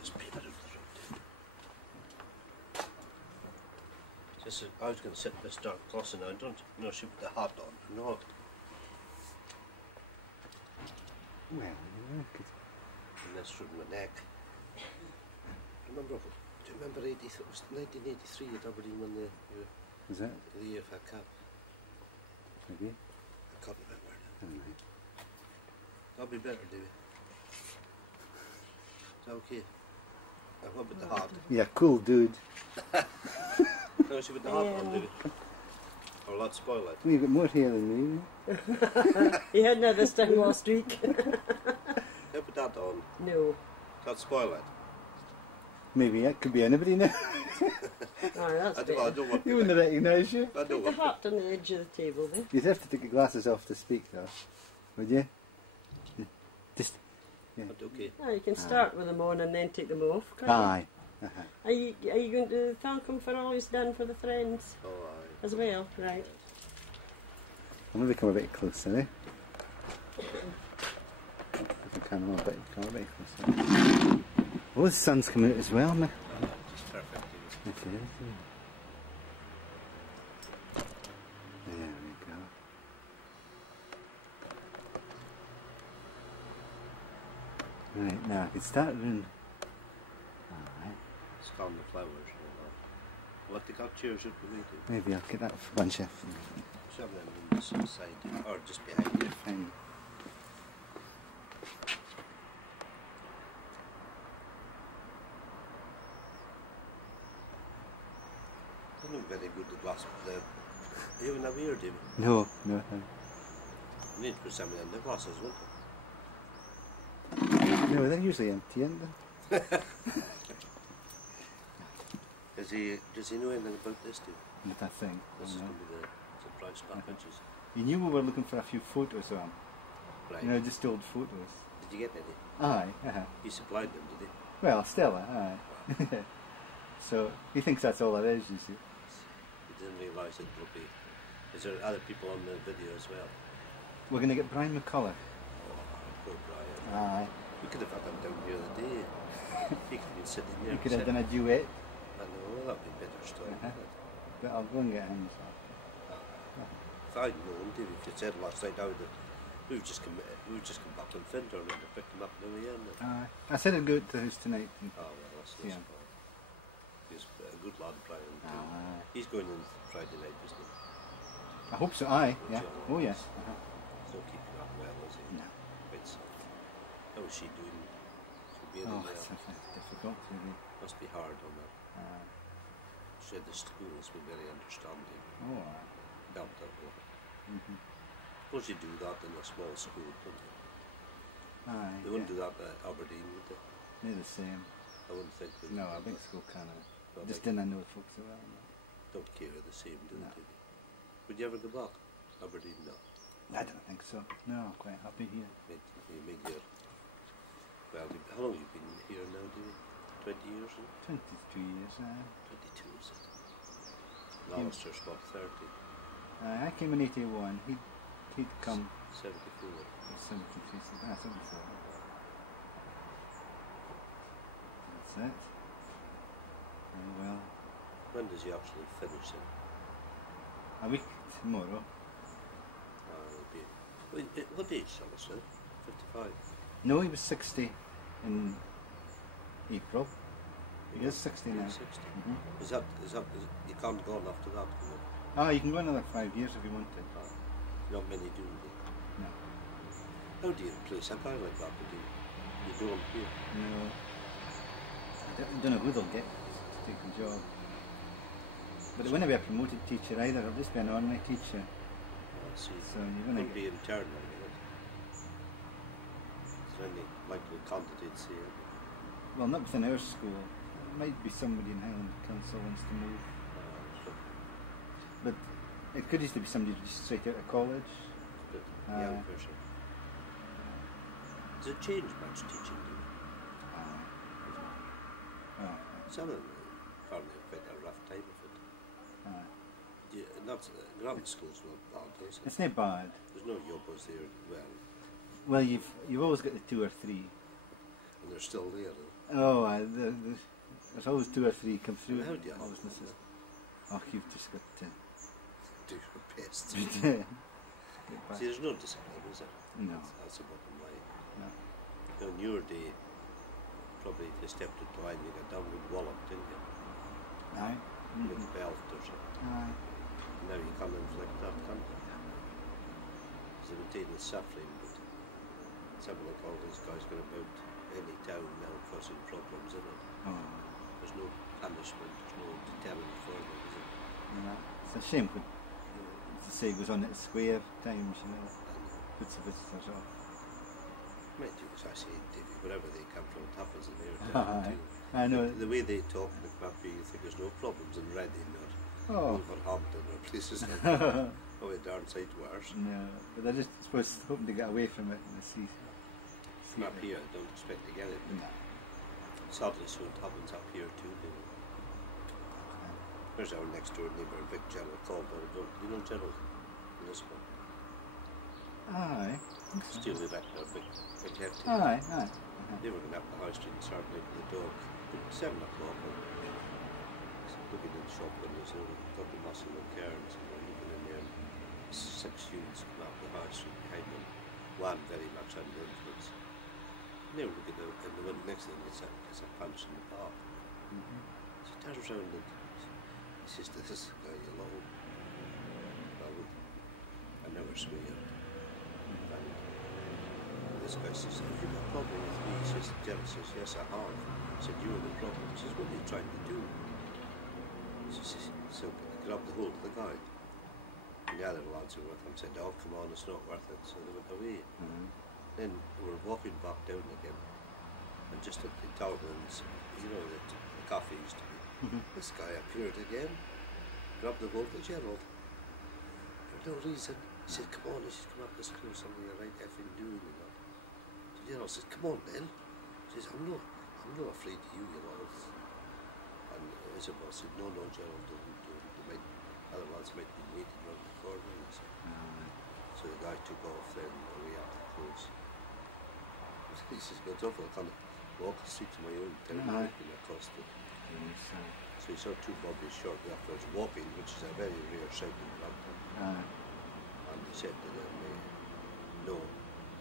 Just peep it over the road. Just, I was going to sit this dark crossing. I don't know she put the hat on or not. Well, you could. And that's through my neck. Remember? Do you remember 83? It was 1983 at Aberdeen when the Was that? the EFA Cup. Maybe. I can't remember. Never mind. That'll be better, Davey. Is that okay? What about the heart? Yeah, cool dude. No, she with the heart on, Davey. Or will that spoil it? Well, you've got more hair than me. He had none this time last week. Yeah, put that on. No. That'll spoil it. Maybe it could be anybody now. Oh, that's I better. don't want He wouldn't recognise you. I don't Put the want heart on the edge of the table there. You'd have to take your glasses off to speak though, would you? Just. Yeah. That's okay. Oh, you can start with them on and then take them off, can't you? Aye. Are you going to thank him for all he's done for the Friends Oh, aye. as well? Right. I'm going to come a bit closer, eh? If the camera a bit, come a bit closer. Oh, the sun's coming out as well, man. Oh, just perfect, Davey. It is. There we go. Right, now I can start doing. Alright. Scan the flowers. We'll have to cut chairs up the way too. Maybe I'll get that bunch of. Shove them on this side, or just behind you. And Doesn't look very good, the glass. Are you in a beer, David? no. You need to put something in the glasses, won't you? No, they're usually empty, aren't they? Does he know anything about this, dude? With that thing. This is going to be the surprise packages. You knew we were looking for a few photos of him. Right. You know, just old photos. Did you get any? Aye. He supplied them, did he? Well, Stella, aye. So, he thinks that's all it is, you see. He didn't realise it would be. Is there other people on the video as well? We're going to get Brian McCulloch. Oh, poor Brian. Aye. We could have had him down the other day. He could have been sitting there. You could have done a duet. I know, that'd be better still. But I'll go and get him. So. If I'd known, Dave, if you said last night, I would have. We've just come back from Fintor and picked him up in the end. Aye. I said I'd go to the house tonight. And Oh, well, that's Yeah. nice. He's a good lad, Brian. Aye. He's going in Friday night, isn't he? I hope so, aye. Yeah. Oh, yes. He'll keep you up well, is he? No. Quite so. How is she doing? She'll be in Oh, there. it's difficult, really. Must be hard on her. Aye. She said the school has been very understanding. Oh, aye. Helped her a lot. Suppose you do that in a small school, don't you? Aye. They wouldn't do that at Aberdeen, would they? They're the same. I wouldn't think they No, would. I think school kind of. Well, Just they didn't know the folks around. don't care the same, do No. they? Would you ever go back? Aberdeen, no. I don't think so. No, I'm quite happy here. You made your. Well, how long have you been here now, David? 20 years? 22 years now. 22, is it? And Alistair's about 30. I came in 81. He'd come 74. in 73. 74. That's it. Oh, well, When does he actually finish it? a week tomorrow. It'll be. What age, Alistair? 55. No, he was 60 in April. He is 60 now. 60. Mhm. Is that, you can't go on after that, can you? Ah, you can go another 5 years if you wanted. Not many do, they? No. How do you replace a guy like that? You don't here. No. I don't know who they'll get to take the job. But it wouldn't be a promoted teacher either, it'll just be an ordinary teacher. See, So you're going could to be intern, I guess. Is there any likely candidates here? well, not within our school. It might be somebody in Highland Council wants to move. So, But it could used to be somebody just straight out of college. good. Aye. Young person. Does it change much teaching, do you? Oh, Some of them found it quite a rough time of it. aye. Not grammar school's not bad, is it? It's not bad. There's no yobbers there, well, Well, you've always got the 2 or 3. and they're still there, though. Oh, there's always 2 or 3 come through. How do you Always handle misses. it? Oh, you've just got to Do your best. get back. See, there's no discipline, is there? No. That's the bottom line. No. You know, in your day, probably if you stepped into line, you got down with wallop, didn't you? Aye. With a belt or something. Aye. Now you can't inflict that, can't you? Because they've been taking suffering, but something like all these guys going about any town now causing problems, isn't it? Oh. There's no punishment, there's no deterrent for them, is it? No. It's a shame when, as I say, it goes on at square times, you know, puts the visitors off. Mind you, as I say, Davy, wherever they come from, it happens in their town too. I know. The way they talk in the Crappy, you think there's no problems in Reading or Wolverhampton or places like that. Oh, a darn sight worse. No, but they're just supposed hoping to get away from it in the sea. Up here, I don't expect to get it. No. Sadly, so it happens up here too. Where's our next door neighbour, Vic Gerald, called her. You know Gerald in Lisbon? Aye. Still they back there, big hefty. Aye. They were going up the high street and started making the dog. 7 o'clock. Looking in the shop windows, they were got the muscle and cairns, and they were looking in there. 6 youths come out the high street behind them. One very much under influence. And they were looking out, and the next thing it's a punch in the park. So he turns around and he says to this guy, "Hello." I never swear. And this guy says, "Have you got a problem with me?" He says, Gerald says, "Yes, I have." He said, "You're the problem." He says, "What are you trying to do?" So he grabbed the hold of the guy. And the other lads who were with him said, "Oh, come on, it's not worth it." So they went away. Then we were walking back down again. And just at the Tarleton's, you know, the cafe used to be. This guy appeared again, grabbed the hold of Gerald. For no reason. He said, "Come on," he said, "come up this close, something you're right effing doing," you know. So Gerald said, "Come on then." He says, I'm not afraid of you, you know. And Isabel said, no, Gerald, don't. Other lads might be waiting around the corner. So the guy took off then away up the close. He says, "God's awful, I can't walk the street to my own town, being accosted." So he saw 2 bobbies shortly afterwards walking, which is a very rare sight in Brampton. And he said to them, no.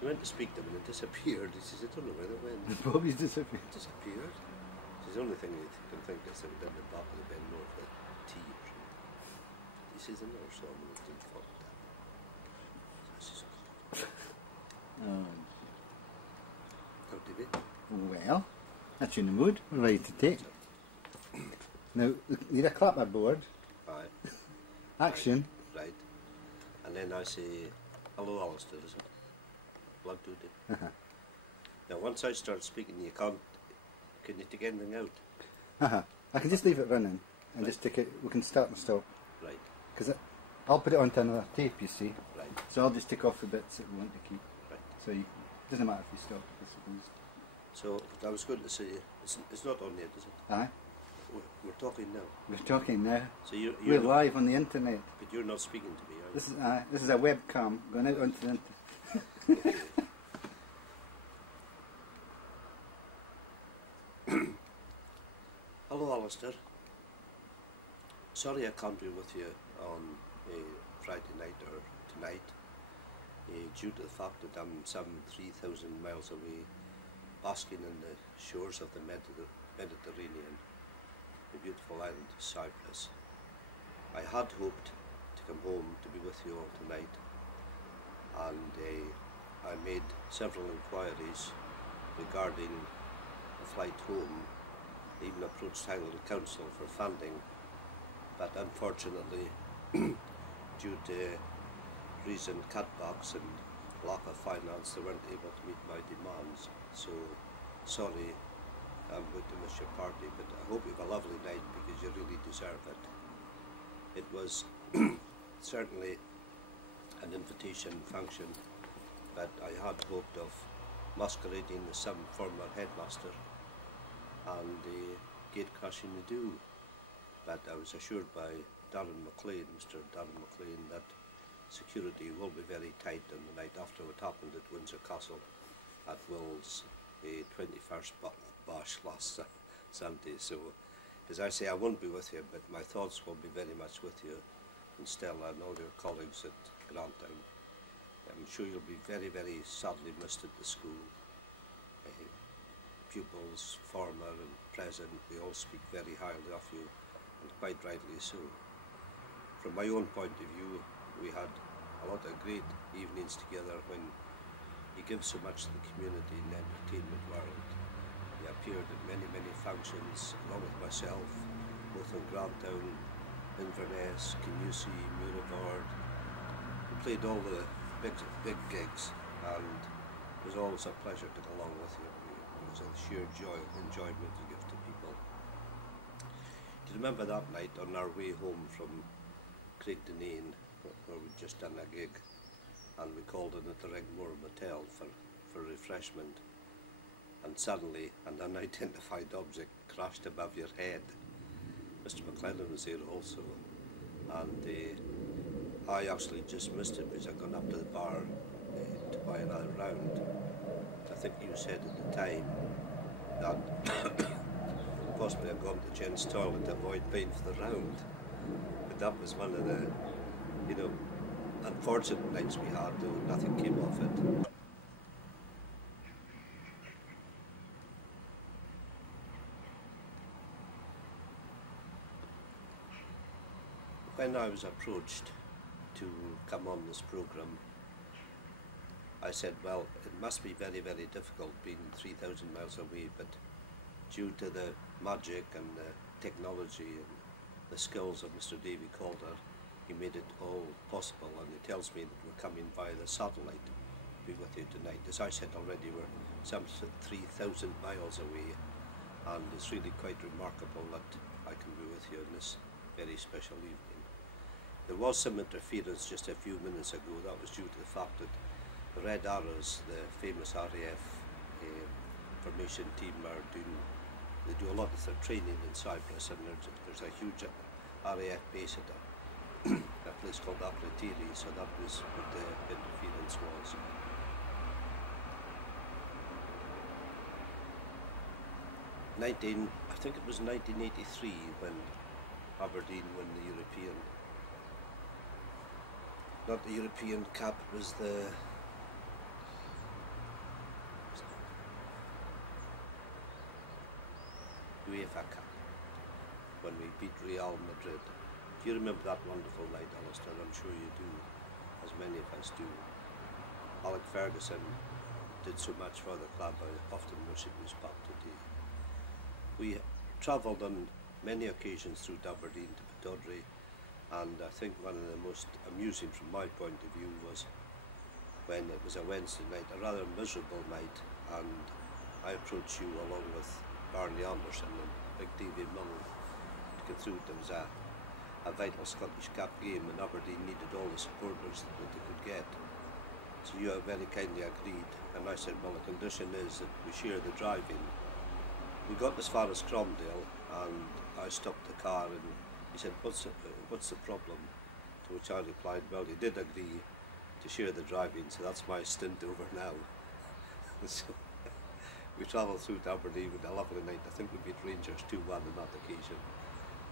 He went to speak to them and it disappeared. He says, "I don't know where they went." The bobbies disappeared. It disappeared. He says, "The only thing he can think is they were down the back of the bin more for tea or something." He says, "I never saw him and it didn't fall down." So I says, "How did it?" Well, that's you in the mood. We're ready to take. Now, you need a clapperboard. Aye. Action. Right. And then I say, "Hello, Alistair," is it? Blood do it. Now, once I start speaking, can you take anything out? I can just leave it running and just take it. We can start and stop. Right. Because I'll put it onto another tape, you see. Right. So I'll just take off the bits that we want to keep. Right. So it doesn't matter if you stop. I suppose. So, I was going to say, it's not on yet, is it? Aye. We're talking now. We're talking now. So you're We're not, live on the internet. but you're not speaking to me, are you? This is a webcam going out onto the internet. Hello, Alistair. Sorry I can't be with you on a Friday night or tonight, due to the fact that I'm some 3,000 miles away, basking in the shores of the Mediterranean, the beautiful island of Cyprus. I had hoped to come home to be with you all tonight, and I made several inquiries regarding a flight home, even approached Highland Council for funding, but unfortunately, due to recent cutbacks and lack of finance, they weren't able to meet my demands. So, sorry, I'm going to miss your party, but I hope you have a lovely night because you really deserve it. It was certainly an invitation function, but I had hoped of masquerading as some former headmaster and gate crashing the do. But I was assured by Mr. Darren McLean, that security will be very tight on the night after what happened at Windsor Castle at Will's 21st Bosch last Sunday. So, as I say, I won't be with you, but my thoughts will be very much with you and Stella and all your colleagues at Grant. I'm sure you'll be very, very sadly missed at the school. Pupils, former and present, we all speak very highly of you, and quite rightly so. From my own point of view, we had a lot of great evenings together when you give so much to the community in the entertainment world. He appeared at many, many functions along with myself, both in Grantown, Inverness, Canusi, Murrayboard. We played all the big gigs, and it was always a pleasure to go along with you. It was a sheer joy, enjoyment to give to people. Do you remember that night on our way home from Craigdenane, where we'd just done a gig, and we called in at the Ringmore Motel for refreshment, and suddenly an unidentified object crashed above your head. Mr. McLennan was there also, and I actually just missed it because I'd gone up to the bar to buy another round. I think you said at the time that possibly I'd gone to Jen's toilet to avoid paying for the round. But that was one of the, you know, unfortunate nights we had, though nothing came of it. When I was approached to come on this programme, I said, well, it must be very, very difficult being 3,000 miles away, but due to the magic and the technology and the skills of Mr. Davy Calder, he made it all possible, and he tells me that we're coming by the satellite to be with you tonight. As I said already, we're some 3,000 miles away, and it's really quite remarkable that I can be with you on this very special evening. There was some interference just a few minutes ago. That was due to the fact that the Red Arrows, the famous RAF formation team, they do a lot of their training in Cyprus, and there's a huge RAF base at a place called Aplatiri, so that was what the interference was. I think it was 1983 when Aberdeen won the European, not the European Cup, it was the UEFA Cup, when we beat Real Madrid. Do you remember that wonderful night, Alistair? I'm sure you do, as many of us do. Alec Ferguson did so much for the club, I often wish it was back today. We travelled on many occasions through Aberdeen to Pittodrie, and I think one of the most amusing from my point of view was when it was a Wednesday night, a rather miserable night, and I approached you along with Barney Anderson and Big Davy Mullen to get through. There was a vital Scottish Cup game, and Aberdeen needed all the supporters that they could get. So you very kindly agreed, and I said, well, the condition is that we share the drive-in. We got as far as Cromdale, and I stopped the car, and he said, what's the problem? To which I replied, well, he did agree to share the drive-in, so that's my stint over now. So we travelled through to Aberdeen with a lovely night. I think we beat Rangers 2-1 on that occasion.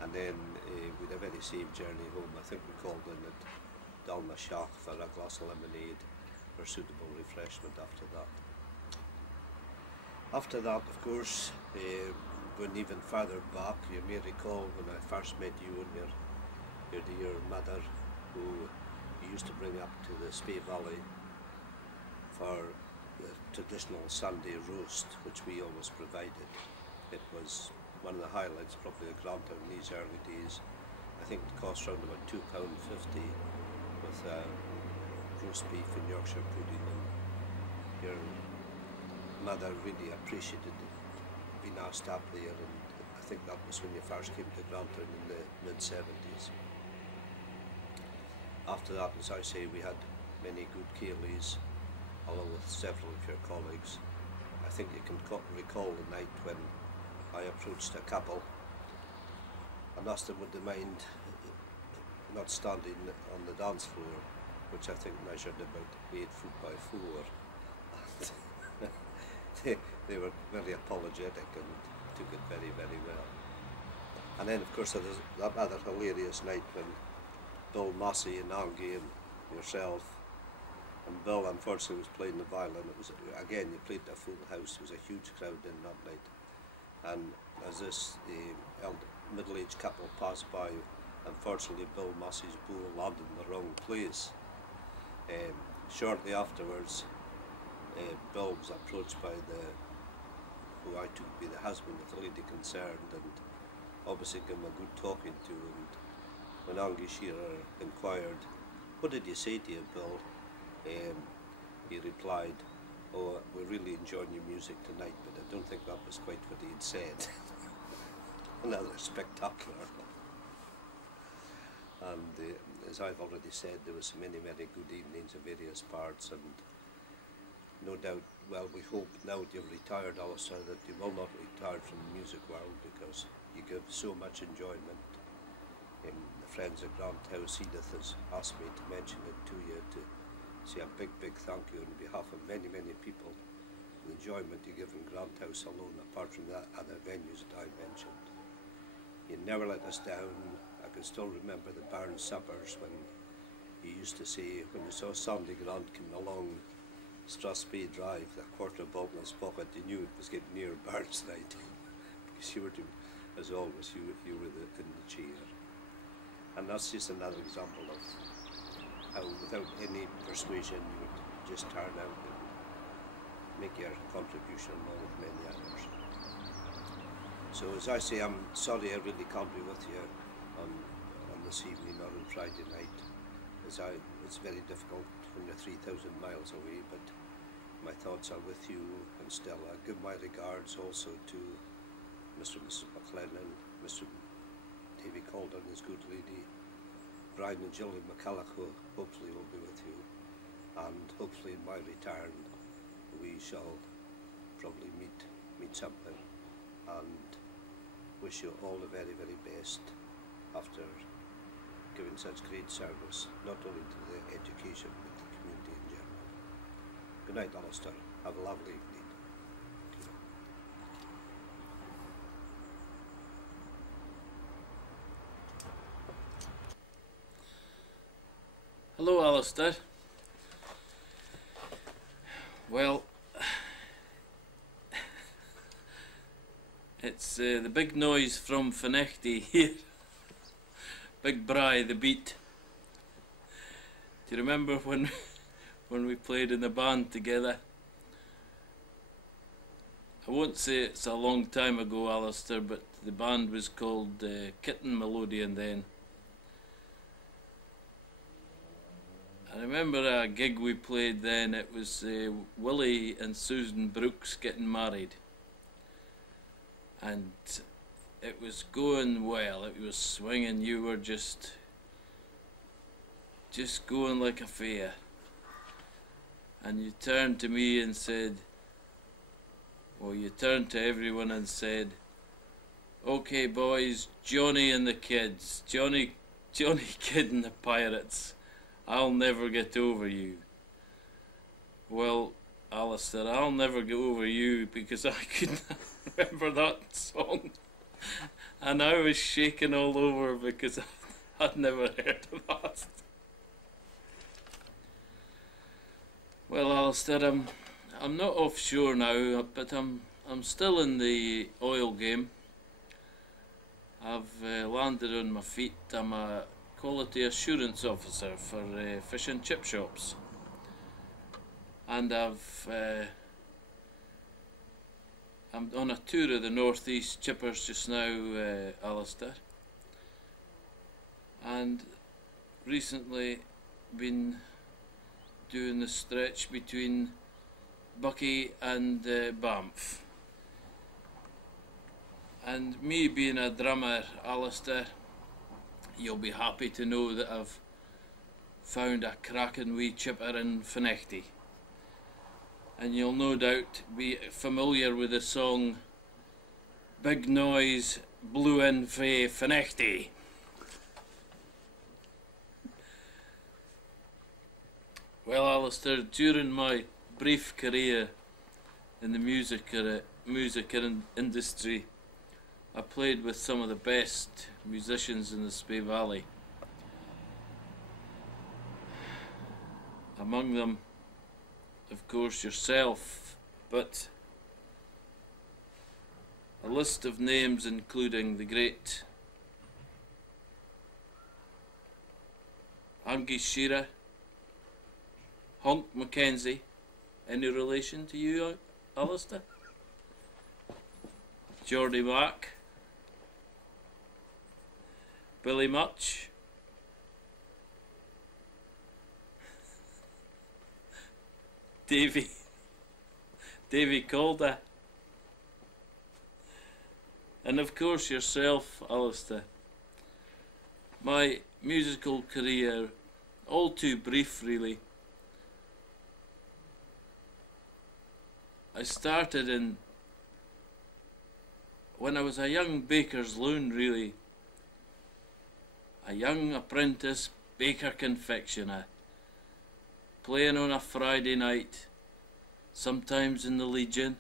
And then we had a very safe journey home. I think we called in at Dalmashach for a glass of lemonade for suitable refreshment after that. After that, of course, going even further back, you may recall when I first met you and your dear mother, who you used to bring up to the Spey Valley for the traditional Sunday roast, which we always provided. It was one of the highlights, probably of Grantown in these early days. I think it cost around about £2.50 with roast beef and Yorkshire pudding, and your mother really appreciated it, being asked up there, and I think that was when you first came to Grantown in the mid-70s. After that, as I say, we had many good ceilidhs, along with several of your colleagues. I think you can recall the night when I approached a couple and asked them would they mind not standing on the dance floor, which I think measured about 8 foot by 4. they were very apologetic and took it very, very well. And then, of course, there was that other hilarious night when Bill Massey and Angie and yourself, and Bill unfortunately was playing the violin. It was, again, you played a full house. There was a huge crowd in that night. And as this middle-aged couple passed by, unfortunately Bill Massey's bow landed in the wrong place. Shortly afterwards, Bill was approached by who I took to be the husband of the lady concerned, and obviously gave him a good talking to. And when Angie Shearer inquired, "What did you say to you, Bill?" He replied, "Oh, we're really enjoying your music tonight, but I don't think that was quite what he had said." Another spectacular. And as I've already said, there was many, many good evenings of various parts, and no doubt, well, we hope now that you've retired, Alistair, that you will not retire from the music world, because you give so much enjoyment. The friends at Grant House, Edith has asked me to mention it to you, to say a big, big thank you on behalf of many, many people for the enjoyment you give in Grant House alone, apart from the other venues that I mentioned. You never let us down. I can still remember the barn suppers when you used to say, when you saw Sandy Grant coming along Strathspey Drive, the quarter bob in his pocket, you knew it was getting near Barnes night. Because you were, as always, you were in the chair. And that's just another example of how, without any persuasion, you would just turn out and make your contribution along with many others. So as I say, I'm sorry I really can't be with you on this evening or on Friday night. It's very difficult when you're 3,000 miles away, but my thoughts are with you and still. I give my regards also to Mr. and Mrs. McLennan, Mr. Davy Calder and his good lady, Brian and Gillian McCulloch, who hopefully will be with you, and hopefully in my return we shall probably meet something, and wish you all the very, very best after giving such great service, not only to the education but the community in general. Good night, Alistair. Have a lovely evening. Hello, Alistair. Well, it's the big noise from Fenechty here. Big Bry, the beat. Do you remember when we played in the band together? I won't say it's a long time ago, Alistair, but the band was called Kitten Melodian then. I remember a gig we played then. It was Willie and Susan Brooks getting married, and it was going well. It was swinging. You were just going like a fair. And you turned to me and said, well, you turned to everyone and said, "Okay, boys, Johnny and the kids, Johnny Kid and the Pirates, I'll never get over you." Well, Alistair, I'll never get over you, because I couldn't remember that song. And I was shaking all over because I'd never heard of that. Well, Alistair, I'm not offshore now, but I'm still in the oil game. I've landed on my feet. I'm a quality assurance officer for fish and chip shops, and I'm on a tour of the northeast chippers just now, Alistair, and recently been doing the stretch between Bucky and Banff. And me being a drummer, Alistair, you'll be happy to know that I've found a cracking wee chipper in Fenechty. And you'll no doubt be familiar with the song "Big Noise Blew in Fae Fenechty." Well, Alistair, during my brief career in the music industry. I played with some of the best musicians in the Spey Valley. Among them, of course, yourself, but a list of names including the great Angie Shearer, Honk Mackenzie. Any relation to you, Alistair? Geordie Mac, Billy Much, Davy Calder, and of course yourself, Alistair. My musical career, all too brief really. I started when I was a young baker's loon really. A young apprentice baker confectioner, playing on a Friday night, sometimes in the Legion,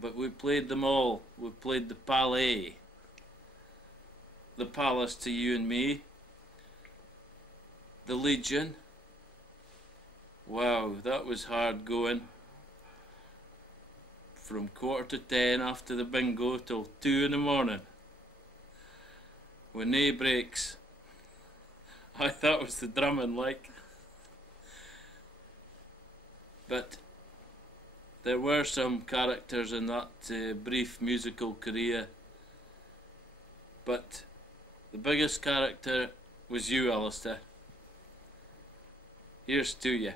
but we played them all. We played the Palais, the Palace to you and me, the Legion. Wow, that was hard going. From 10:15 after the bingo till 2 in the morning. With nae breaks. That was the drumming like. But there were some characters in that brief musical career. But the biggest character was you, Alistair. Here's to you.